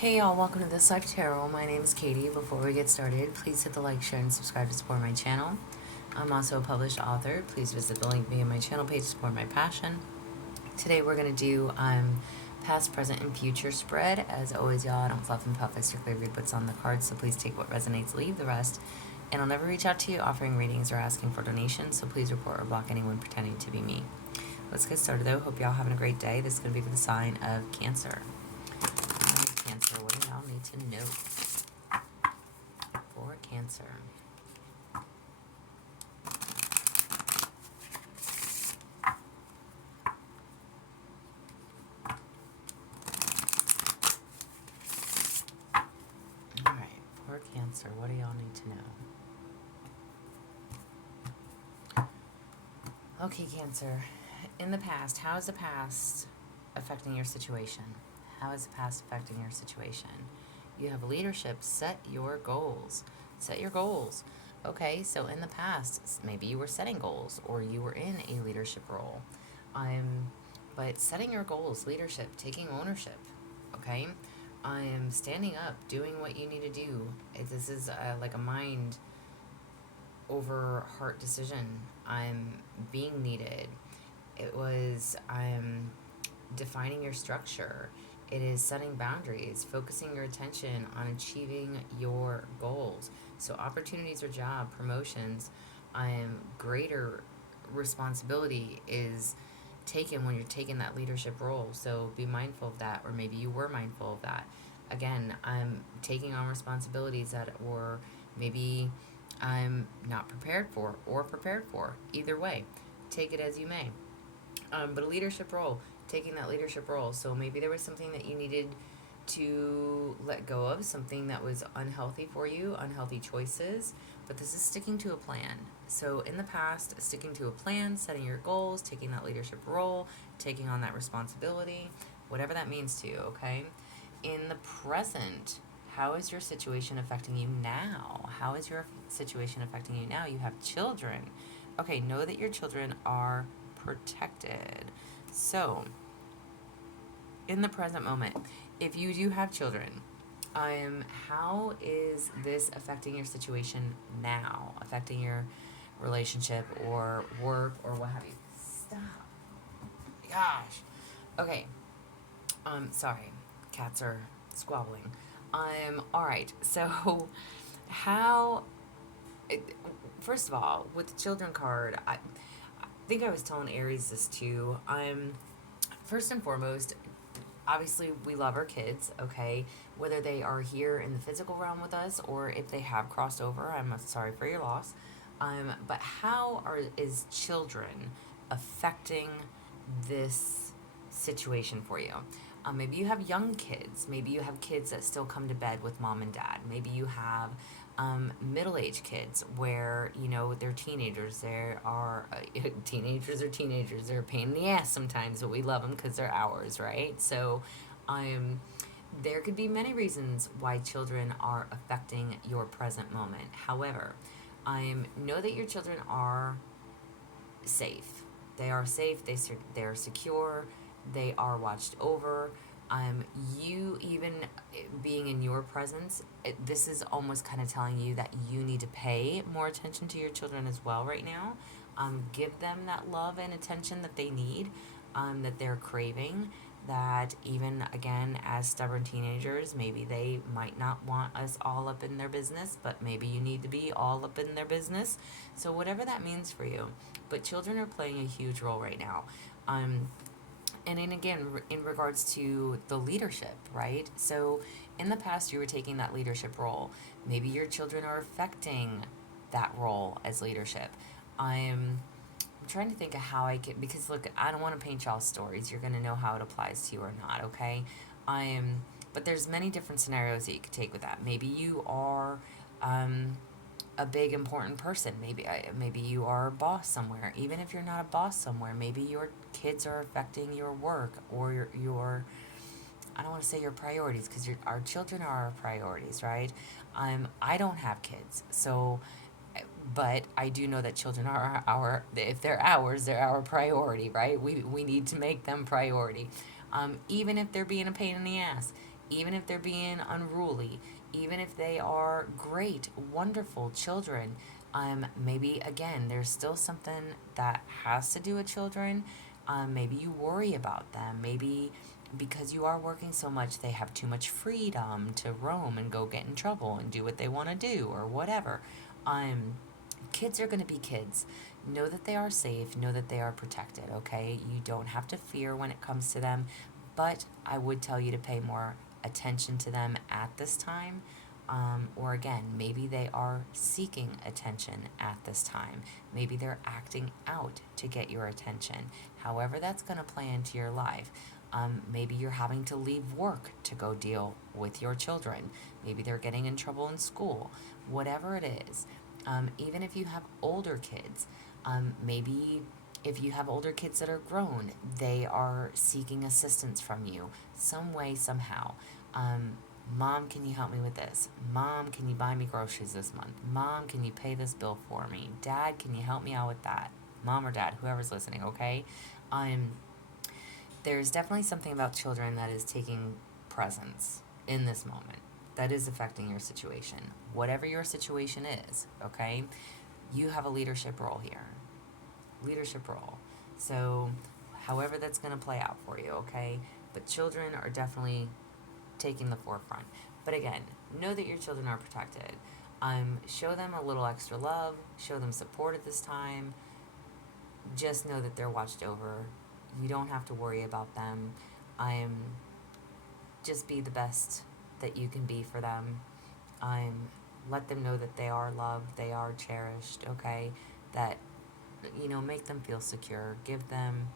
Hey y'all, welcome to This Life Tarot. My name is Katie. Before we get started, please hit the like, share, and subscribe to support my channel. I'm also a published author. Please visit the link via my channel page to support my passion. Today we're going to do past, present, and future spread. As always, y'all, I don't fluff and puff. I strictly read what's on the cards, so please take what resonates, leave the rest. And I'll never reach out to you offering readings or asking for donations, so please report or block anyone pretending to be me. Let's get started though. Hope y'all having a great day. This is going to be for the sign of Cancer. Cancer, what do y'all need to know for Cancer? Alright, for Cancer, what do y'all need to know? Okay, Cancer, in the past, how is the past affecting your situation? How is the past affecting your situation? You have leadership. Set your goals. Set your goals. Okay, so in the past, maybe you were setting goals or you were in a leadership role. But setting your goals, leadership, taking ownership. Okay, I am standing up, doing what you need to do. This is like a mind over heart decision. I'm being needed. I'm defining your structure. It is setting boundaries, focusing your attention on achieving your goals. So opportunities or job promotions, greater responsibility is taken when you're taking that leadership role. So be mindful of that, or maybe you were mindful of that. Again, I'm taking on responsibilities that were maybe I'm not prepared for or prepared for. Either way, take it as you may. But a leadership role, taking that leadership role. So maybe there was something that you needed to let go of, something that was unhealthy for you, unhealthy choices. But this is sticking to a plan. So in the past, sticking to a plan, setting your goals, taking that leadership role, taking on that responsibility, whatever that means to you, okay? In the present, how is your situation affecting you now? How is your situation affecting you now? You have children. Okay, know that your children are protected. So, in the present moment, if you do have children, how is this affecting your situation now? Affecting your relationship or work or what have you? Stop. Gosh. Okay. Sorry. Cats are squabbling. All right. So, how? First of all, with the children card, I think I was telling Aries this too. First and foremost, obviously we love our kids, okay? Whether they are here in the physical realm with us or if they have crossed over, I'm sorry for your loss. But how is children affecting this situation for you? Maybe you have young kids. Maybe you have kids that still come to bed with mom and dad. Maybe you have middle-aged kids where, they're teenagers. There are teenagers are teenagers. They're a pain in the ass sometimes, but we love them because they're ours, right? So there could be many reasons why children are affecting your present moment. However, know that your children are safe. They are safe. They are secure. They are watched over. You even being in your presence, this is almost kind of telling you that you need to pay more attention to your children as well right now. Give them that love and attention that they need, that they're craving. That even again, as stubborn teenagers, maybe they might not want us all up in their business, but maybe you need to be all up in their business. So whatever that means for you, but children are playing a huge role right now. And then again, in regards to the leadership, right? So in the past, you were taking that leadership role. Maybe your children are affecting that role as leadership. I'm trying to think of how I can, because look, I don't want to paint y'all stories. You're going to know how it applies to you or not, okay? But there's many different scenarios that you could take with that. Maybe you are a big important person. Maybe you are a boss somewhere. Even if you're not a boss somewhere, maybe your kids are affecting your work or your I don't want to say your priorities, because our children are our priorities, right? I don't have kids, so but I do know that children are our, if they're ours, they're our priority, right? We need to make them priority, even if they're being a pain in the ass, even if they're being unruly, even if they are great, wonderful children. Maybe again, there's still something that has to do with children. Maybe you worry about them. Maybe because you are working so much, they have too much freedom to roam and go get in trouble and do what they want to do or whatever. Um, Kids are going to be kids. Know that they are safe, know that they are protected, okay? You don't have to fear when it comes to them, but I would tell you to pay more attention to them at this time. Or again, maybe they are seeking attention at this time. Maybe they're acting out to get your attention. However, that's going to play into your life. Maybe you're having to leave work to go deal with your children. Maybe they're getting in trouble in school. Whatever it is, even if you have older kids, maybe if you have older kids that are grown, they are seeking assistance from you some way, somehow. Um, Mom, can you help me with this? Mom, can you buy me groceries this month? Mom, can you pay this bill for me? Dad, can you help me out with that? Mom or dad, whoever's listening, okay? Um, there's definitely something about children that is taking presence in this moment that is affecting your situation. Whatever your situation is, okay? You have a leadership role here. Leadership role. So, however that's going to play out for you, okay? But children are definitely taking the forefront. But again, know that your children are protected. Show them a little extra love, show them support at this time. Just know that they're watched over. You don't have to worry about them. I'm just be the best that you can be for them. Let them know that they are loved, they are cherished, okay? That make them feel secure. Give them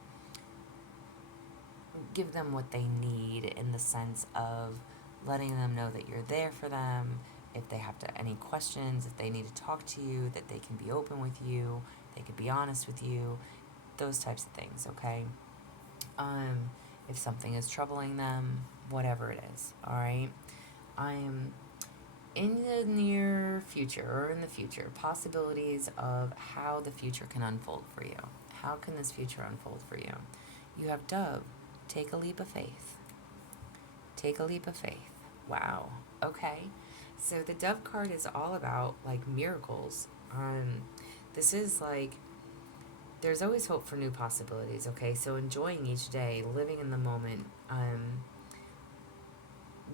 what they need in the sense of letting them know that you're there for them. If they have any questions, if they need to talk to you, that they can be open with you, they can be honest with you, those types of things, okay? If something is troubling them, whatever it is, all right? I'm in the near future or in the future, possibilities of how the future can unfold for you. How can this future unfold for you? You have Dove. Take a leap of faith. Take a leap of faith. Wow. Okay. So the Dove card is all about like miracles. This is like there's always hope for new possibilities, okay? So enjoying each day, living in the moment,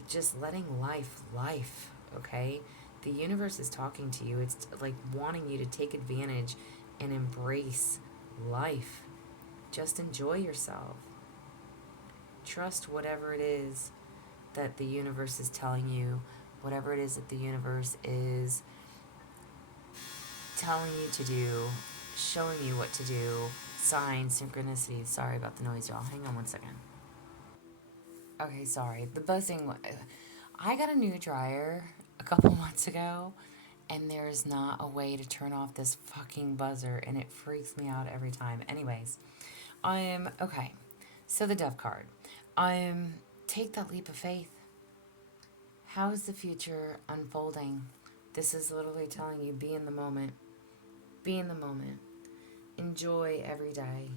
just letting life, okay? The universe is talking to you. It's like wanting you to take advantage and embrace life. Just enjoy yourself. Trust whatever it is that the universe is telling you, whatever it is that the universe is telling you to do, showing you what to do, signs, synchronicities. Sorry about the noise, y'all. Hang on one second. Okay, sorry. The buzzing. I got a new dryer a couple months ago, and there's not a way to turn off this fucking buzzer, and it freaks me out every time. Anyways, okay. So the Dove card. Take that leap of faith. How is the future unfolding? This is literally telling you be in the moment. Be in the moment. Enjoy every day.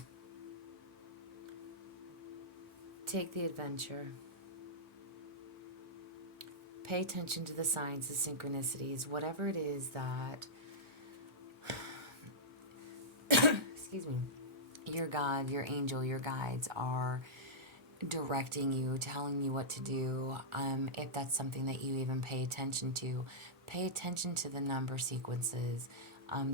Take the adventure. Pay attention to the signs, the synchronicities, whatever it is that, excuse me, your God, your angel, your guides are directing you, telling you what to do. If that's something that you even pay attention to, pay attention to the number sequences,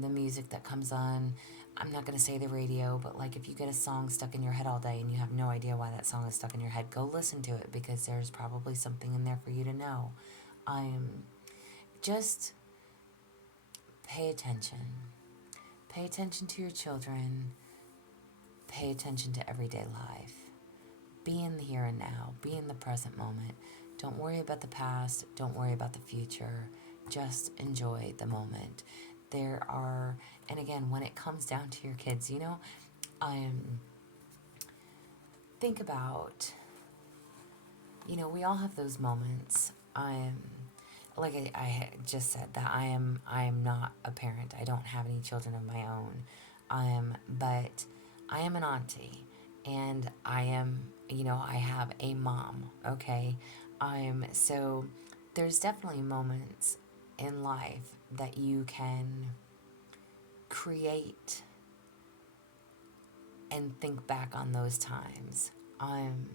the music that comes on. I'm not going to say the radio, but like if you get a song stuck in your head all day and you have no idea why that song is stuck in your head, go listen to it because there's probably something in there for you to know. Just pay attention. Pay attention to your children. Pay attention to everyday life. Be in the here and now. Be in the present moment. Don't worry about the past. Don't worry about the future. Just enjoy the moment. And again, when it comes down to your kids, think about, we all have those moments. Like I just said that I am not a parent. I don't have any children of my own. But I am an auntie, and I have a mom. Okay, So there's definitely moments in life that you can create and think back on those times. Um,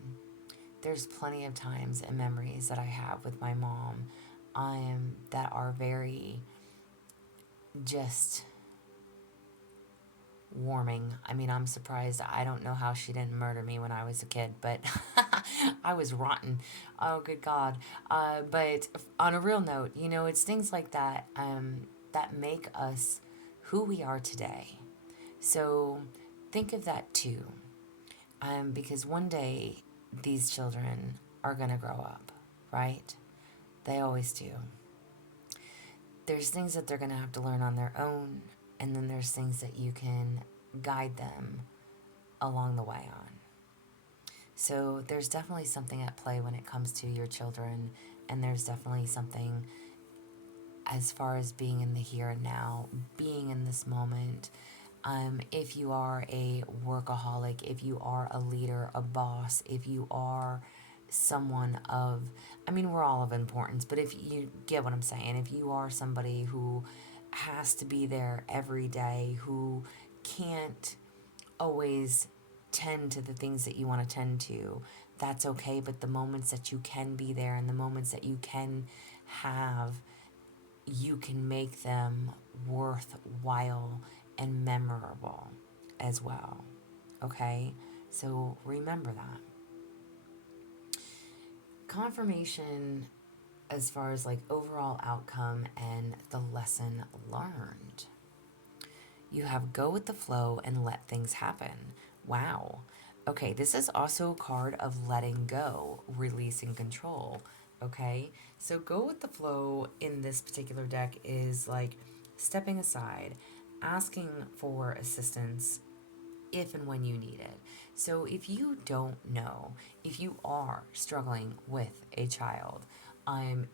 there's plenty of times and memories that I have with my mom that are very just warming. I mean, I'm surprised. I don't know how she didn't murder me when I was a kid, but I was rotten. Oh, good God. But on a real note, it's things like that that make us who we are today. So think of that too, because one day these children are going to grow up, right? They always do. There's things that they're going to have to learn on their own, and then there's things that you can guide them along the way on. So there's definitely something at play when it comes to your children, and there's definitely something as far as being in the here and now, being in this moment. If you are a workaholic, if you are a leader, a boss, if you are someone of, I mean, we're all of importance, but if you get what I'm saying, if you are somebody who has to be there every day, who can't always tend to the things that you want to tend to, that's okay. But the moments that you can be there and the moments that you can have, you can make them worthwhile and memorable as well. Okay? So remember that. Confirmation as far as like overall outcome and the lesson learned. You have go with the flow and let things happen. Wow. Okay, this is also a card of letting go, releasing control. Okay, so go with the flow in this particular deck is like stepping aside, asking for assistance if and when you need it. So if you don't know, if you are struggling with a child,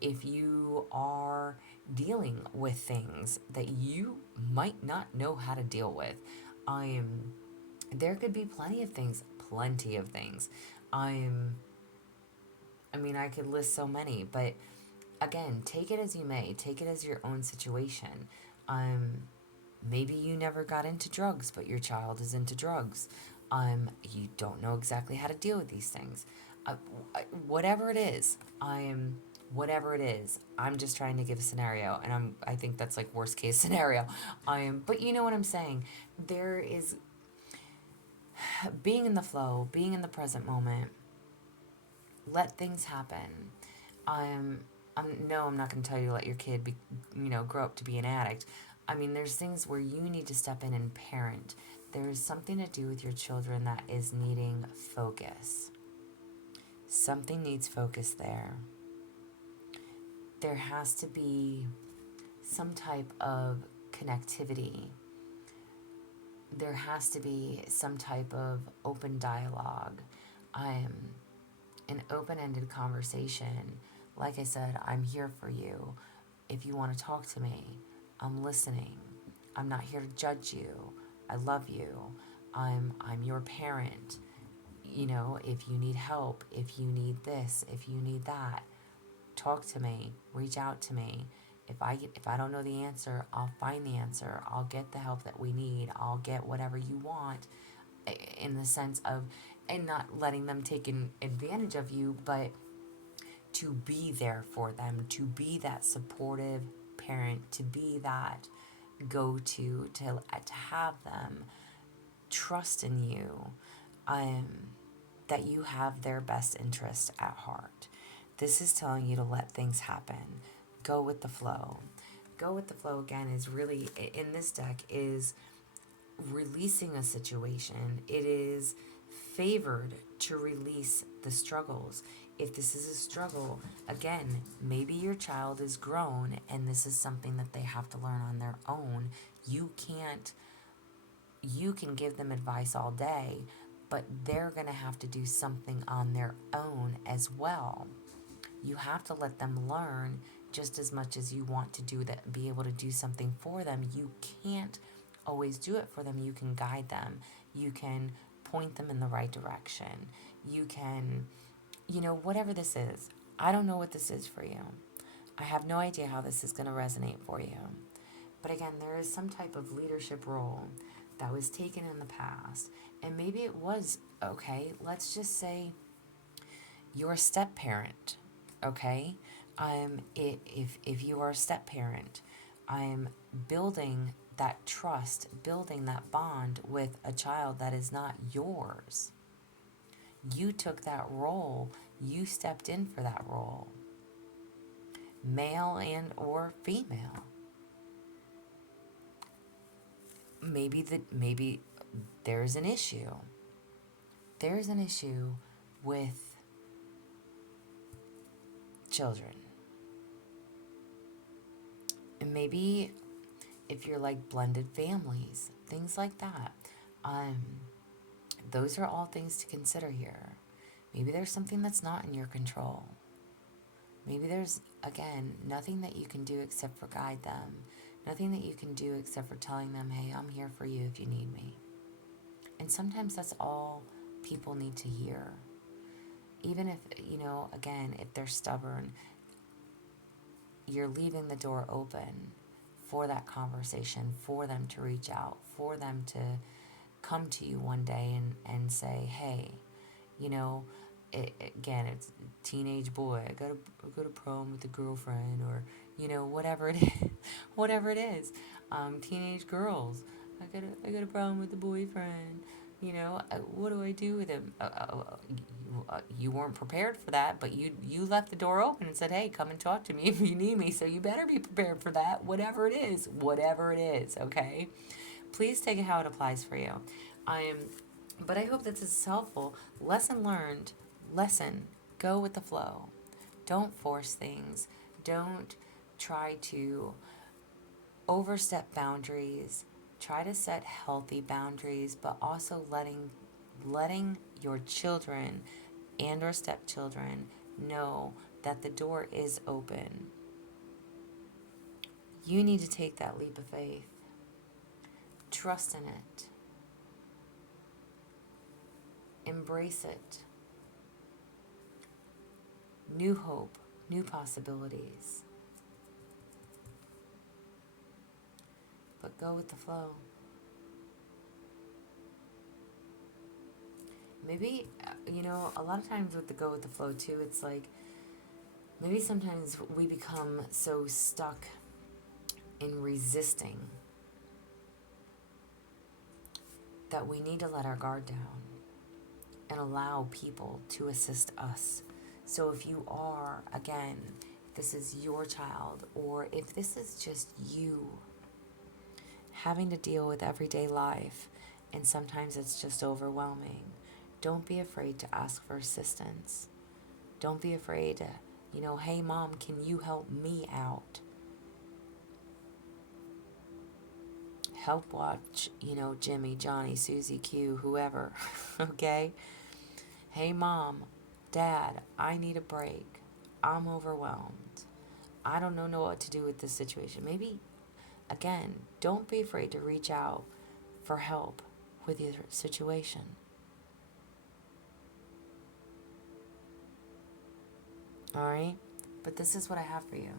if you are dealing with things that you might not know how to deal with, there could be plenty of things. I'm, I mean, I could list so many, but again, take it as you may, take it as your own situation. Um, Maybe you never got into drugs, but your child is into drugs. You don't know exactly how to deal with these things. Uh, whatever it is, whatever it is. I'm just trying to give a scenario, and I think that's like worst case scenario. But you know what I'm saying. There is being in the flow, being in the present moment. Let things happen. I'm, I'm not going to tell you to let your kid be, grow up to be an addict. I mean, there's things where you need to step in and parent. There's something to do with your children that is needing focus. Something needs focus there. There has to be some type of connectivity. There has to be some type of open dialogue. An open-ended conversation. Like I said, I'm here for you. If you want to talk to me, I'm listening. I'm not here to judge you. I love you. I'm your parent. If you need help, if you need this, if you need that, talk to me. Reach out to me. If I don't know the answer, I'll find the answer. I'll get the help that we need. I'll get whatever you want, in the sense of, and not letting them take advantage of you, but to be there for them, to be that supportive parent, to be that go-to, to have them trust in you, that you have their best interest at heart. This is telling you to let things happen. Go with the flow. Go with the flow again is really, in this deck, is releasing a situation. It is favored to release the struggles. If this is a struggle, again, maybe your child is grown and this is something that they have to learn on their own. You can give them advice all day, but they're going to have to do something on their own as well. You have to let them learn just as much as you want to do that, be able to do something for them. You can't always do it for them. You can guide them. You can point them in the right direction. You can, whatever this is. I don't know what this is for you. I have no idea how this is going to resonate for you. But again, there is some type of leadership role that was taken in the past. And maybe it was, okay, let's just say you're a step parent, okay? If you are a step parent, I'm building that trust, building that bond with a child that is not yours. You took that role, you stepped in for that role, male and or female. Maybe there's an issue. There's an issue with children. And maybe if you're like blended families, things like that. Those are all things to consider here. Maybe there's something that's not in your control. Maybe there's, again, nothing that you can do except for guide them. Nothing that you can do except for telling them, hey, I'm here for you if you need me. And sometimes that's all people need to hear. Even if, again, if they're stubborn, you're leaving the door open for that conversation, for them to reach out, for them to come to you one day and say, hey, again, it's teenage boy, I go to prom with a girlfriend, or, whatever it is, whatever it is. Teenage girls, I got a problem with the boyfriend. What do I do with him? You weren't prepared for that, but you left the door open and said, hey, come and talk to me if you need me. So you better be prepared for that, whatever it is, okay? Please take it how it applies for you. But I hope this is helpful. Lesson learned. Go with the flow. Don't force things. Don't try to overstep boundaries. Try to set healthy boundaries, but also letting your children and or stepchildren know that the door is open. You need to take that leap of faith. Trust in it. Embrace it. New hope, new possibilities. But go with the flow. Maybe, a lot of times with the go with the flow too, it's like, maybe sometimes we become so stuck in resisting that we need to let our guard down and allow people to assist us. So if you are, again, if this is your child, or if this is just you having to deal with everyday life, and sometimes it's just overwhelming, don't be afraid to ask for assistance. Don't be afraid to, hey, Mom, can you help me out? Help watch, Jimmy, Johnny, Susie, Q, whoever, okay? Hey, Mom, Dad, I need a break. I'm overwhelmed. I don't know what to do with this situation. Maybe, again, don't be afraid to reach out for help with your situation. All right? But this is what I have for you.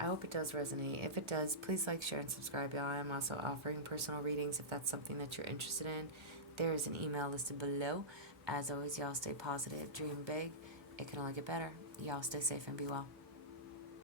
I hope it does resonate. If it does, please like, share, and subscribe, y'all. I'm also offering personal readings if that's something that you're interested in. There is an email listed below. As always, y'all stay positive, dream big. It can only get better. Y'all stay safe and be well.